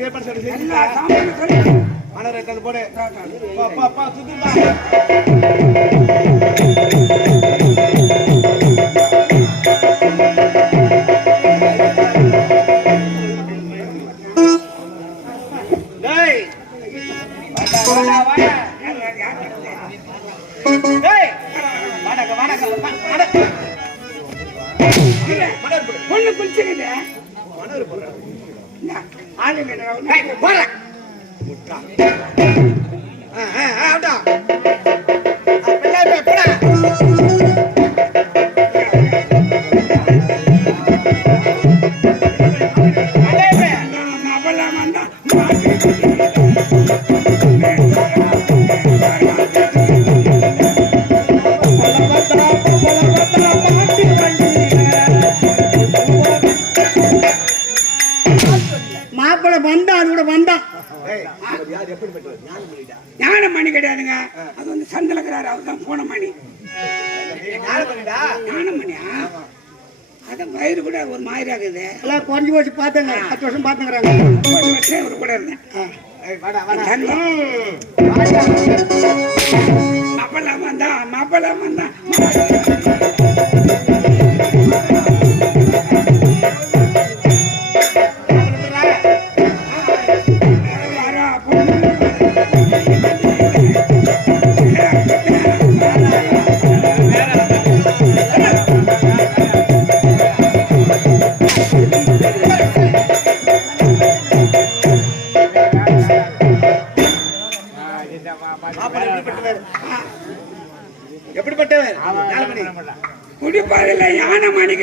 ஏற்பாடு சொல்லி மலர் எடுத்து போடு. பா பா பா சுத்திப்பா டேய். வாடா வாடா. டேய். வாடா வாடா வாடா மலர் போடு. பொண்ணு குளிச்சுக்கிட்டு மலர் போடு ஆளுங்க போறேன் ஆ ஆ ஆ ஞானம் பண்ணிட்டா ஞானமணியா அதான் வயிறு கூட ஒரு மாதிரி ஆகுது. எல்லாம் குறைஞ்சி போச்சு பார்த்தேங்க பத்து வருஷம் பார்த்துங்கிறாங்க வருஷம் இவர் கூட இருந்தேன். ஏய் வாடா வாடா. தங்கம்.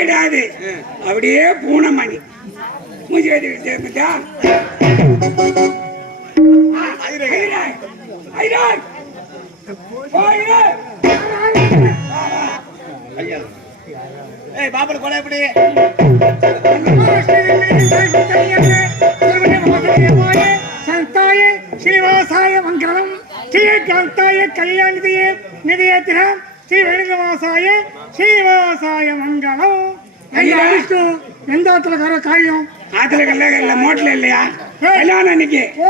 கிடையாது அப்படியே பூனமணி. மூஞ்சி வச்சுக்கிட்டா ஏய் பாபர் கொலை எப்படி? ஸ்ரீவாசாய மங்களம். ஸ்ரீ கல்தாய கல்யாணத்தையே நிதியத்திரம் ஸ்ரீ வெங்கடவாசாய ஸ்ரீவாசாய மங்களம். ஐயா அடிச்சு எந்த ஆத்துல கர காயும் ஆத்துல கல்ல கல்ல மோட்டல இல்லையா கல்யாணம் அன்னைக்கு. ஓ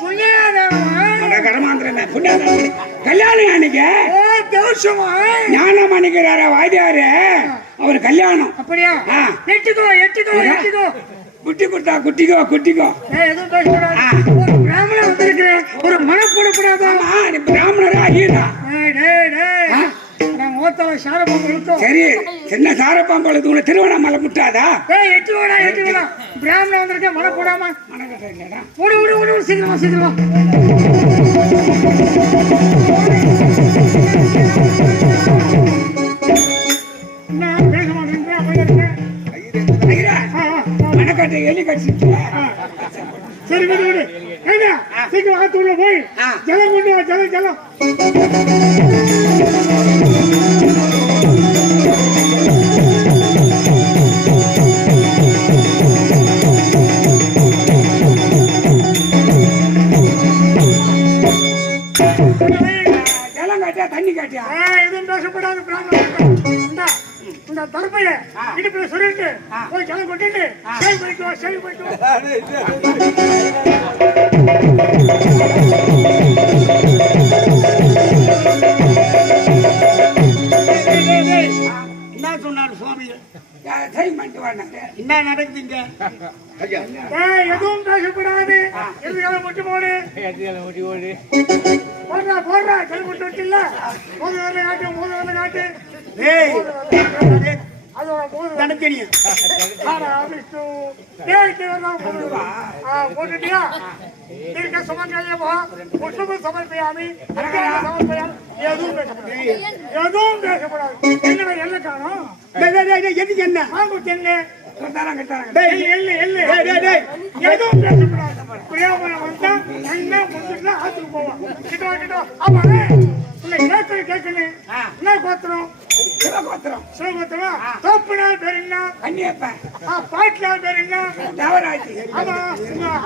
புண்ணியாதேவன். கர்மாந்திரமே புண்ணியாதேவன். கல்யாணம் அன்னைக்கு? ஓ தேவசமா ஞானம் அன்னைக்கு வாத்தியாரு அவர் கல்யாணம். அப்படியா? எட்டுக்கோ எட்டுக்கோ எட்டுக்கோ. குட்டி குட்டா குட்டிக்கோ குட்டிக்கோ. ஒரு பிராமணர் வந்திருக்கிறேன். ஒரு மனப்படப்படாதான் பிராமணரா ஹீரா. நான் ஓத்தால சாரப்பம் இழுத்தோம். சரி சின்ன சாரப்பாம்பளத்துக்கு உள்ள திருவண்ணாமலை முட்டாதா ஏய் எட்டு வேடா எட்டு வேடா. பிராமணன் வந்திருக்கேன் மனம் போடாம. மனக்கட்ட இல்லடா ஓடு ஓடு ஓடு சீக்கிரமா சீக்கிரமா. என்ன பேச மாட்டேங்கிறேன் அப்படியே இருக்கேன் ஐயரா ஆ, ஆ, ஆ. மனக்கட்டை எலி கடிச்சிட்டு சரி விடு விடு. ஏங்க சீக்கிரம் ஆத்து உள்ள போய். ஜலம் கொண்டு வா ஜலம் ஜலம். ஜலம் காட்டியா தண்ணி காட்டியா ஏய், எதுவும் பேசக்கூடாது இந்த தர்பைய இடுப்புல சொல்லிட்டு போய் ஜலம் கொட்டிட்டு சேவை போயிட்டு வா போயிட்டு வா சொன்னாரு சுவாமி சரி பண்ணிட்டு வாங்க என்ன நடக்குதுங்க? ஐயா. ஏய், எதுவும் பேசக்கூடாது. எதுக்காக முட்டு போடு. போடுறா போடுறா ஜலம் கொண்டு வச்சில்ல. மோது வரல காட்டு மோது வரல காட்டு. டேய் அதோட மோது தனக்கணியா ஆடா, விஷ்ணு. டேய், இது வரலாம் போடு. ஆ, போட்டுட்டியா? தீர்க்க சுமங்கலியமோ, புஷ்பம் சமர்ப்பயாமி, அர்க்கணம் சமர்ப்பயாமி. எதுவும் பேசக்கூடாது. எதுவும் பேசக்கூடாது. என்னடா எள்ளு காணோம்? எதுக்கு என்ன வாங்கு தென்னு. கட்டாரம் கட்டாரம் டேய், டேய். எதுவும் பேசக்கூடாது. பிரியாமணம் வந்தா, அண்ணா முடிச்சுட்டுனா ஆத்துக்கு போவான். கிட்ட கிட்ட. ஆமா, உன்னை கேட்கணும், கேட்கணும். என்ன கோத்திரம்? சிவகோத்திரம் சிவகோத்திரமா? தோப்புனார் பேர் என்ன? கன்னியப்பன் ஆ, பாட்டினார் பேர் என்ன தேவராஜி ஆமா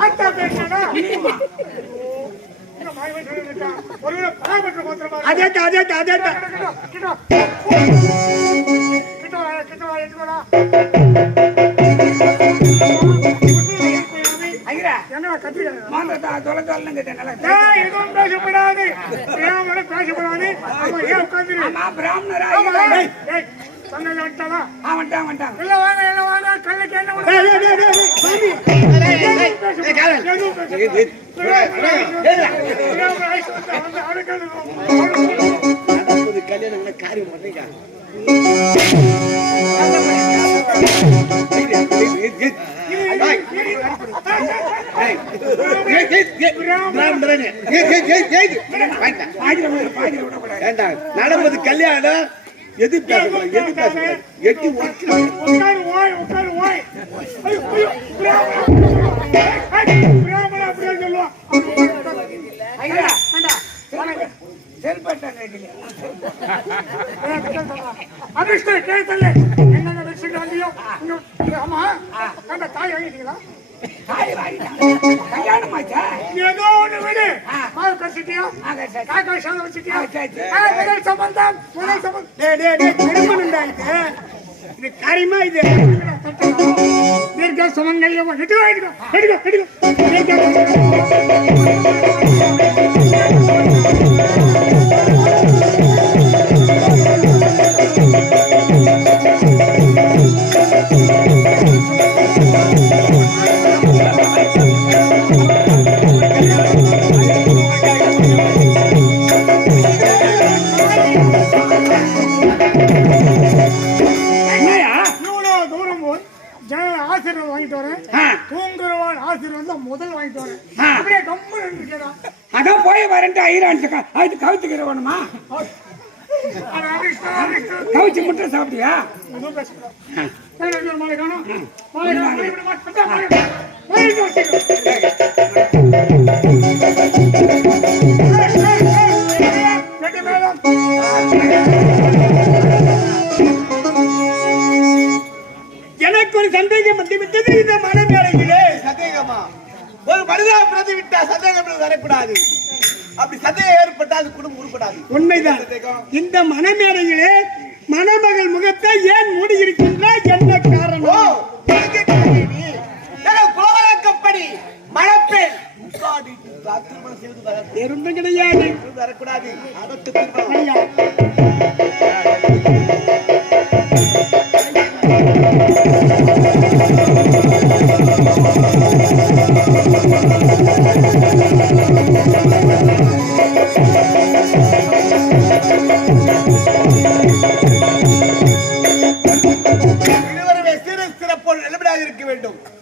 ஆத்தா பேர் என்னடா என்ன மாயமா சொல்லிட்டு இருக்கான்? ஒருவேளை பராமரிப்பு கோத்திரமா இருக்கு. அதேட்டா அதேட்டா அதேட்டா கிட்ட, கிட்ட, கிட்ட. கிட்ட தொலை தொலைன்னு கேட்டேன் பேசப்படாது பிராமண பேசப்படாது ஆமா ஏன் உட்காந்துரு ஆமா பிராமணரா ஆமா இல்லை. ஏய், ஏய், சொன்னது வந்துட்டானா ஆ, வந்துட்டான் வந்துட்டான் இல்ல வாங்க இல்ல வாங்க கல்லுக்கு என்ன உனக்கு? எதுவும் பேசக்கூடாது. எதுவும் பேசக்கூடாது. பிராமண ஆயுசு வந்து அவன் அவனுக்கு நடப்பது கல்யாணங்களை காரியம் பண்ணீங்க நடப்பது கல்யாணம் எது பேசக்கூடாது எது பேசக்கூடாது எட்டி உட்காரு ஓய் உட்காரு ஓய் பிராமணா. பிராமணா அப்படியே ஐயா அபிஷ்டு கேட்டல்ல என்னங்க வச்சுட்டு வந்தியோ ஆமா அந்த தாய் வாங்கிட்டீங்களா? தாலி வாங்கிட்டான். கல்யாணம் ஆச்சா? ஏதோ ஒண்ணு விடு. மாவு கசிட்டியா. காக்கா சாதம் வச்சுட்டியா? முதல் சம்பந்தம் முதல் சம்பந்தம். டேய், டேய், டேய், திருமணம்டா இது. இது காரியமா இது. தீர்க்க சுமங்கல்யம் எடுக்க எடுக்க எடுக்க எடுக்க அப்படியே கம்மு இருக்கேடா அதான் போய் வரேன்ட்டு ஐரான்ஸ் அது கவுத்துக்கிறவனுமா கவுச்சு முட்டை சாப்பிட்டியா. எனக்கு ஒரு சந்தேகம் வந்துவிட்டது இந்த மனமேடையிலே சந்தேகமா? ஒரு மனிதா பிரதி விட்டா சந்தேகம் வரக்கூடாது. அப்படி சந்தேகம் ஏற்பட்டால் அது குடும்பம் உருப்படாது. உண்மைதான். இந்த மனமேடையிலே மணமகள் முகத்தை ஏன் மூடி இருக்கின்றா என்ன காரணம்? குலவழக்கப்படி மணப்பெண். திருமணம் செய்வது வர- எறும்பு கிடையாது. செய்வது வரக்கூடாது. அதற்கு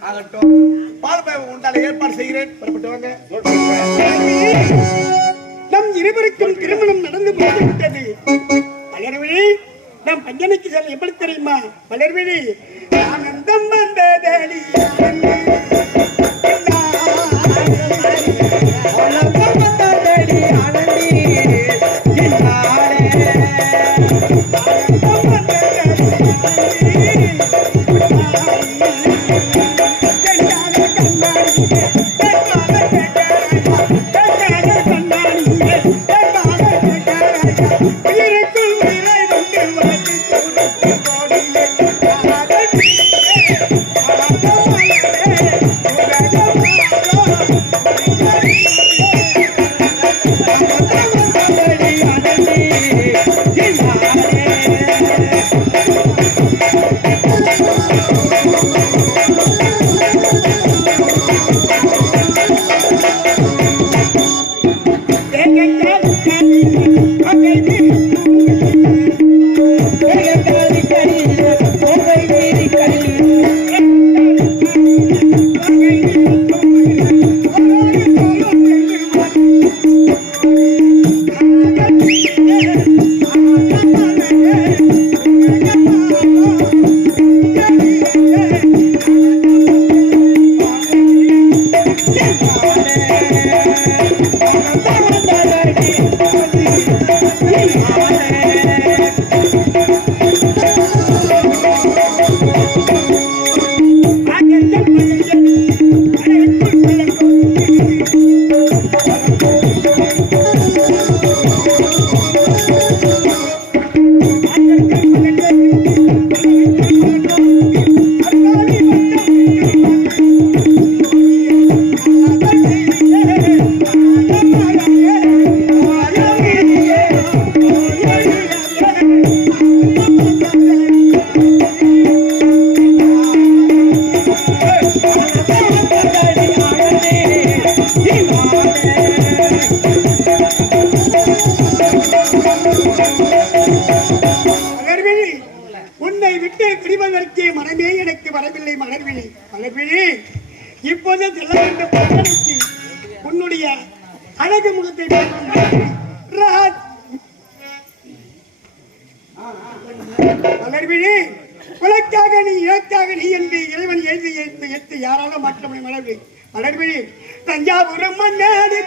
ஆகட்டும். பால் பயணம் உண்டான ஏற்பாடு செய்கிறேன். புறப்பட்டு வாங்க. நம் இருவருக்கும் திருமணம் நடந்து போய்விட்டது. மலர்விழி நம் பஞ்சனைக்கு செல்ல எப்படி தெரியுமா? மலர்விழி ஆனந்தம் வந்ததடி மலர்விழி. உன்னை விட்டு பிரிவதற்கு மனமே எனக்கு வரவில்லை மலர்விழி. மலர்விழி இப்போது செல்ல வேண்டும் பட்டணத்தை உன்னுடைய அழகு முகத்தை மலர்விழி உலக்காக நீ இழக்காக நீ என்று இறைவன் எழுதி எழுத்து யாராலும் மாற்ற முடியும் மலர்விழி. மலர்விழி தஞ்சாவூர் மன்னாடி